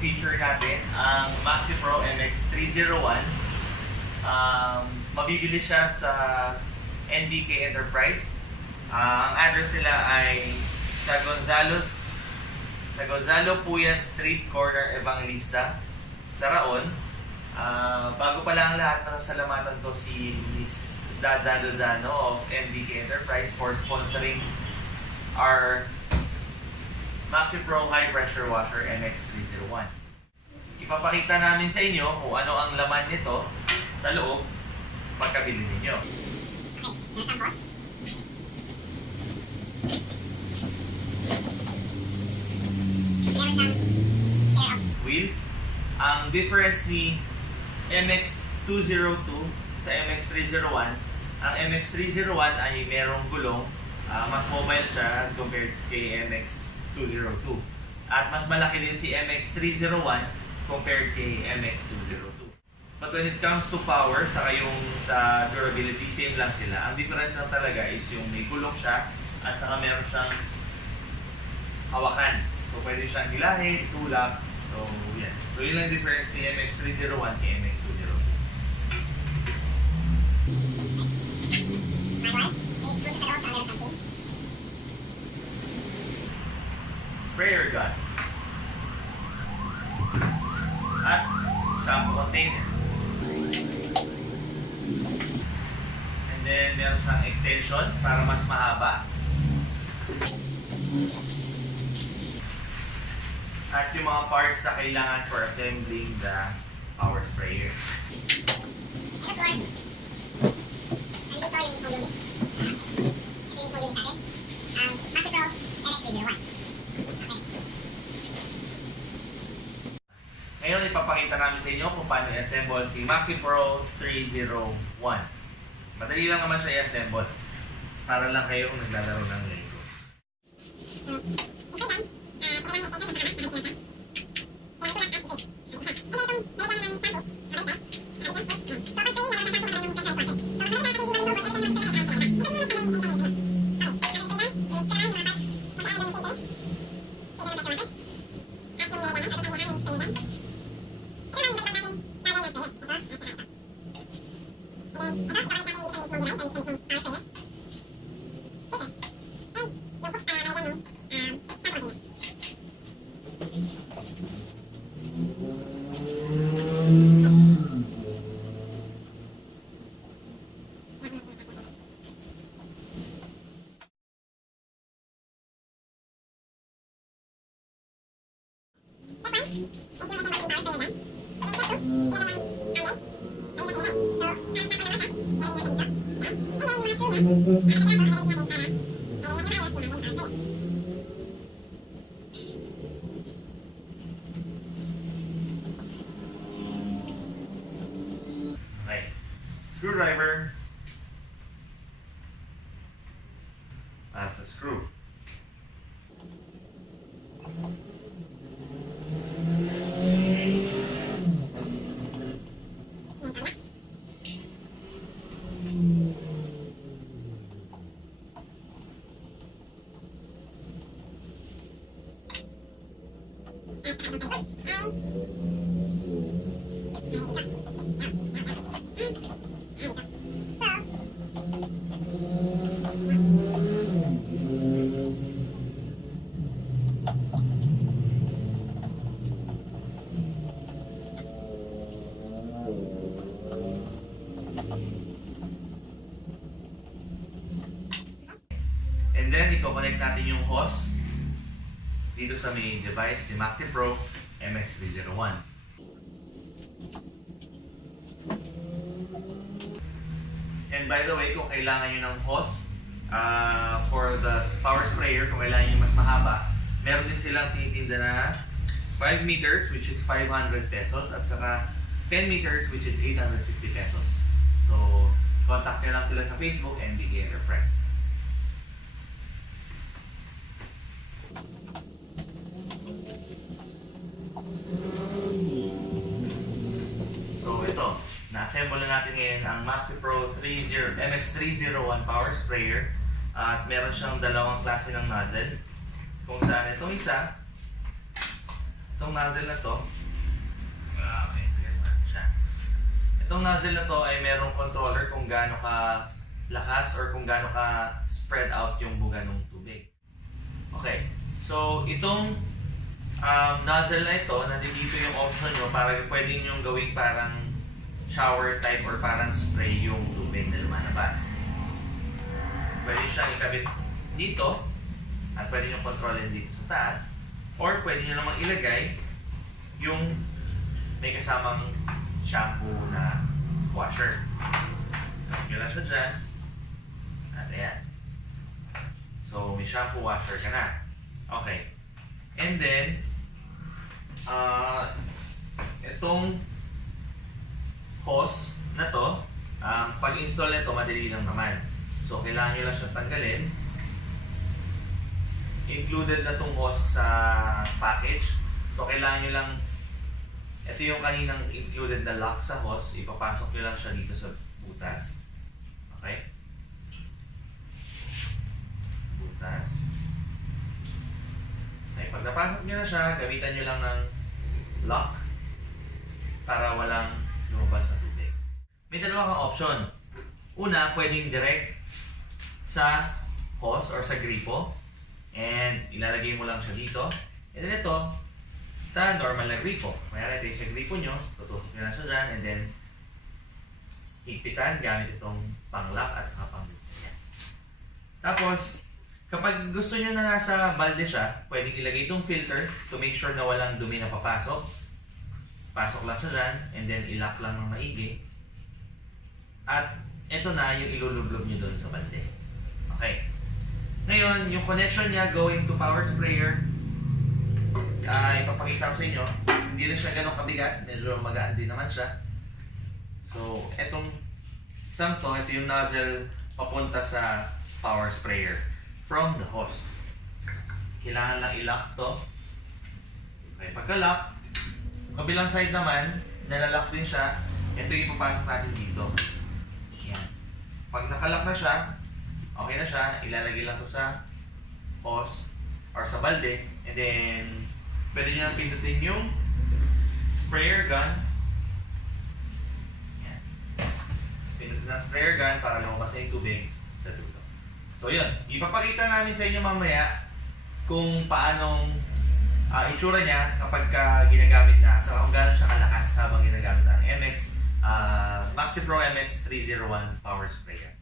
feature natin ang MAXIPRO MX301. Mabibili siya sa NBK Enterprise. Ang address nila ay sa Gonzalo Puyat Street, corner Evangelista, Saraon. Bago pa lang lahat, nasasalamatan to si Miss Dada Lozano of NBK Enterprise for sponsoring our MAXIPRO High Pressure Washer MX301. Ipapakita namin sa inyo kung ano ang laman nito sa loob pagkabili ninyo. Okay, meron siyang pair of Wheels. Ang difference ni MX202 sa MX301, ang MX301 ay merong gulong, mas mobile siya as compared kay MX202. At mas malaki din si MX301 compared kay MX202. But when it comes to power, saka yung sa durability, same lang sila. Ang difference lang talaga is yung may gulong siya at saka meron siyang hawakan. So pwede siyang hilahin, tulak. So yan. So yun lang difference ni MX301 kay MX202. manual. May screw sa loob, meron siyang pin. Sprayer gun. At shampoo container. And then meron siyang extension para mas mahaba. At yung mga parts na kailangan for assembling the power sprayer. And of course, nandito yung mismo unit. Ito yung mismo unit natin. Ang MAXIPRO MX301. Okay. Ngayon ipapakita namin sa inyo kung paano i-assemble si MAXIPRO 301. Madali lang naman siya i-assemble. Para lang kayo kung naglalaro ng Lego. Okay. Screwdriver. That's the screw. And then, i-connect natin yung hose dito sa main device ni MAXIPRO MX301. And by the way, kung kailangan nyo ng hose for the power sprayer, kung kailangan nyo mas mahaba, meron din silang tinitinda na 5 meters which is 500 pesos at saka 10 meters which is 850 pesos. So, contact nyo lang sila sa Facebook, NBK Enterprise. So ito, na-assemble na natin ngayon ang MAXIPRO MX301 power sprayer. At meron siyang dalawang klase ng nozzle. Kung saan itong isa Itong nozzle na to, itong nozzle na to ay merong controller kung gaano ka lakas or kung gaano ka spread out yung buga ng tubig. Okay, so itong nozzle na ito, nandito yung option nyo para pwede nyo gawing parang shower type or parang spray yung tubig na lumalabas. Pwede siyang ikabit dito at pwede nyo kontrolin dito sa taas, or pwede nyo namang ilagay yung may kasamang shampoo na washer. Gawin nyo lang siya dyan. At ayan. So, may shampoo washer ka na. Okay. And then, itong hose na to, pag-install nito, madali lang naman. So, kailangan nyo lang siyang tanggalin. Included na itong hose sa package. So, kailangan nyo lang, ito yung kaninang included na lock sa hose, ipapasok nyo lang siya dito sa butas. Okay? Butas. Okay, pag napasok nyo na siya, gamitan nyo lang ng lock para walang lumabas na tubig. May dalawa kang option. Una, pwedeng direct sa hose or sa gripo and ilalagay mo lang siya dito. And then ito, sa normal na gripo. Mayroon ito sa gripo nyo, tutusok nyo na siya dyan and then higpitan gamit itong pang-lock at pang-lock. Tapos, kapag gusto nyo na nasa balde siya, pwedeng ilagay itong filter to make sure na walang dumi na papasok. Pasok lang siya dyan, and then ilock lang ng maigi. At ito na yung ilulublob nyo doon sa balde. Okay. Ngayon, yung connection niya going to power sprayer, ipapakita ko sa inyo. Hindi na siya ganun kabigat, medyo magaan din naman siya. So, itong samto, ito yung nozzle papunta sa power sprayer from the hose. Kailangan lang i-lock to. Okay, pagka-lock, kabilang side naman, nalalock din siya. Ito yung ipapasok natin dito. Yan. Pag nakalock na siya, okay na siya, ilalagay lang to sa hose or sa balde. And then, pwede nyo lang pindutin yung sprayer gun. Yan. Pindutin ang sprayer gun para lumabas na yung tubig sa dulo. So yun, ipapakita namin sa inyo mamaya kung paanong itsura niya kapag ginagamit na, sa kung gaano siya kalakas habang ginagamit ang MAXIPRO MX301 power sprayer.